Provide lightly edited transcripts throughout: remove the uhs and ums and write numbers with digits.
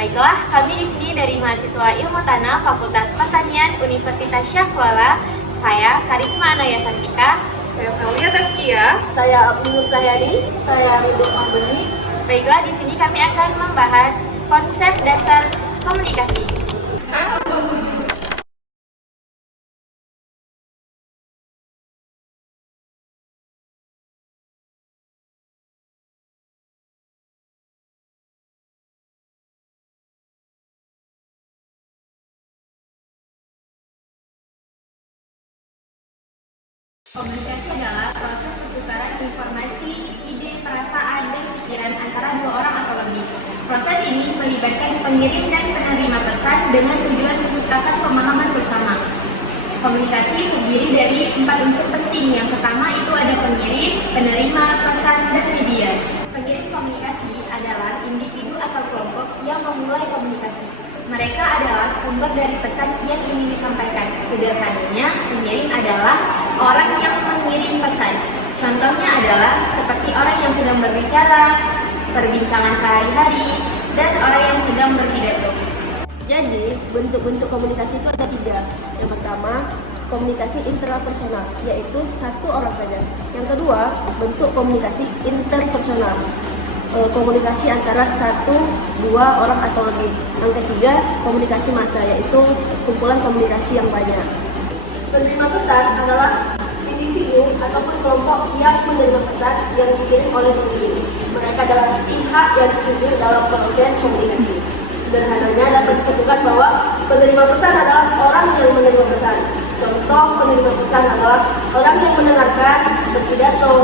Baiklah, kami di sini dari mahasiswa Ilmu Tanah Fakultas Pertanian Universitas Syahkuala. Saya Karisma Anaya Fantika. Saya Faulia Taskia. Saya Abdul Sahyadi. Saya Ridho Manduni. Baiklah, di sini kami akan membahas konsep dasar komunikasi. Komunikasi adalah proses pertukaran informasi, ide, perasaan, dan pikiran antara dua orang atau lebih. Proses ini melibatkan pengirim dan penerima pesan dengan tujuan menciptakan pemahaman bersama. Komunikasi terdiri dari 4 unsur penting. Yang pertama itu ada pengirim, penerima, pesan, dan media. Pengirim komunikasi adalah individu atau kelompok yang memulai komunikasi. Mereka adalah sumber dari pesan yang ingin disampaikan. Sederhananya, pengirim adalah orang yang mengirim pesan. Contohnya adalah seperti orang yang sedang berbicara, perbincangan sehari-hari, dan orang yang sedang berpidato. Jadi, bentuk-bentuk komunikasi itu ada 3. Yang pertama, komunikasi intrapersonal, yaitu satu orang saja. Yang kedua, bentuk komunikasi interpersonal, komunikasi antara 1-2 orang atau lebih. Yang ketiga, komunikasi massa, yaitu kumpulan komunikasi yang banyak. Penerima pesan adalah individu ataupun kelompok yang menerima pesan yang dikirim oleh pengirim. Mereka adalah pihak yang ditunjuk dalam proses komunikasi. Sederhananya dapat disebutkan bahwa penerima pesan adalah orang yang menerima pesan. Contoh penerima pesan adalah orang yang mendengarkan, berpidato,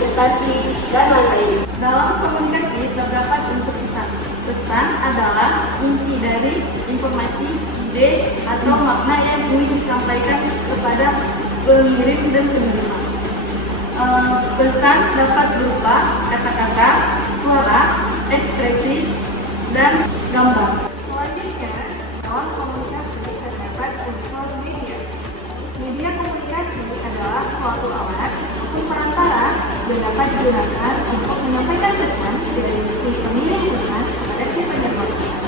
presentasi, dan lain-lain. Dalam komunikasi terdapat unsur pesan. Pesan adalah inti dari informasi, ide, atau makna yang ingin disampaikan kepada pengirim dan penerima. Pesan dapat berupa kata-kata, suara, ekspresi, dan gambar. Selanjutnya, dalam komunikasi terdapat unsur media. Media komunikasi adalah suatu alat ataupun perantara yang dapat digunakan untuk menyampaikan pesan dari si pengirim pesan kepada si penerima pesan.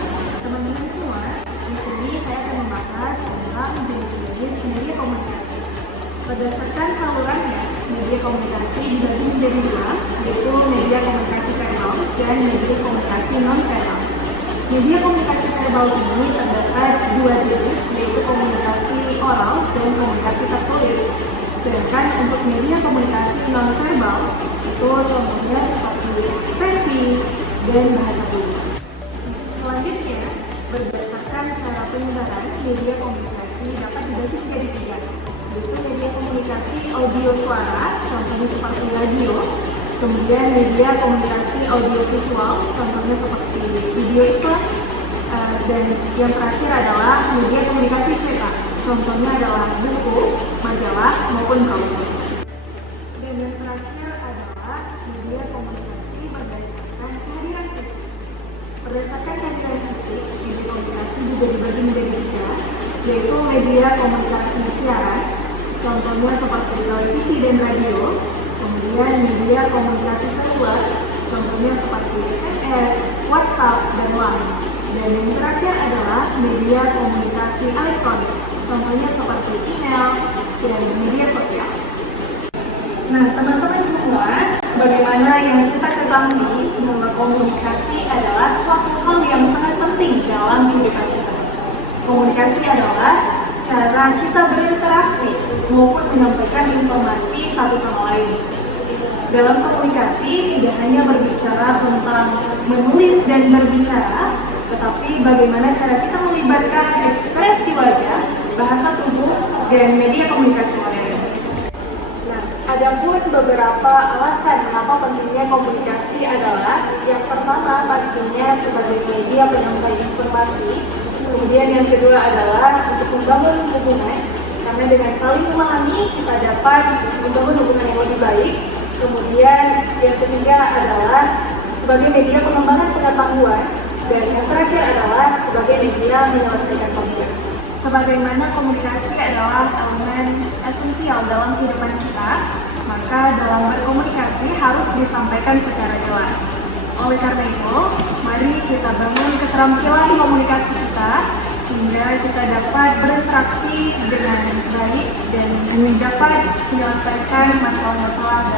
Teman-teman semua, di sini saya akan membahas tentang jenis-jenis media komunikasi. Berdasarkan salurannya, media komunikasi dibagi menjadi 2, yaitu media komunikasi verbal dan media komunikasi non-verbal. Media komunikasi verbal ini terdapat 2 jenis, yaitu komunikasi oral dan komunikasi tertulis. Sedangkan untuk media komunikasi non-verbal, itu contohnya seperti ekspresi dan bahasa tubuh. Selanjutnya, berdasarkan cara penyebaran, media komunikasi dapat dibagi menjadi 3, yaitu media komunikasi audio suara, contohnya seperti radio, kemudian media komunikasi audio visual, contohnya seperti video iklan, dan yang terakhir adalah media komunikasi cetak, contohnya adalah buku, majalah, maupun browser. Dan yang terakhir adalah media komunikasi berdasarkan kehadiran fisik. Berdasarkan kehadiran fisik, media komunikasi juga dibagi menjadi 3, yaitu media komunikasi siaran, contohnya seperti televisi dan radio, kemudian media komunikasi seluler, contohnya seperti SMS, WhatsApp, dan lain. Dan yang terakhir adalah media komunikasi elektronik, contohnya seperti email dan media sosial. Nah, teman-teman semua, sebagaimana yang kita ketahui bahwa komunikasi adalah suatu hal yang sangat penting dalam kehidupan kita. Komunikasi adalah cara kita berinteraksi maupun menyampaikan informasi satu sama lain. Dalam komunikasi tidak hanya berbicara tentang menulis dan berbicara, tetapi bagaimana cara kita melibatkan ekspresi wajah, bahasa tubuh, dan media komunikasi modern. Nah, ada pun beberapa alasan mengapa pentingnya komunikasi adalah yang pertama pastinya sebagai media penyampaian informasi. Kemudian yang kedua adalah untuk membangun hubungan, karena dengan saling memahami kita dapat membangun hubungan yang lebih baik. Kemudian yang ketiga adalah sebagai media pengembangan pengetahuan, dan yang terakhir adalah sebagai media menyelesaikan konflik. Sebagaimana komunikasi adalah elemen esensial dalam kehidupan kita, maka dalam berkomunikasi harus disampaikan secara jelas. Oleh karena itu, mari kita bangun keterampilan komunikasi kita sehingga kita dapat berinteraksi dengan baik dan dapat menyelesaikan masalah-masalah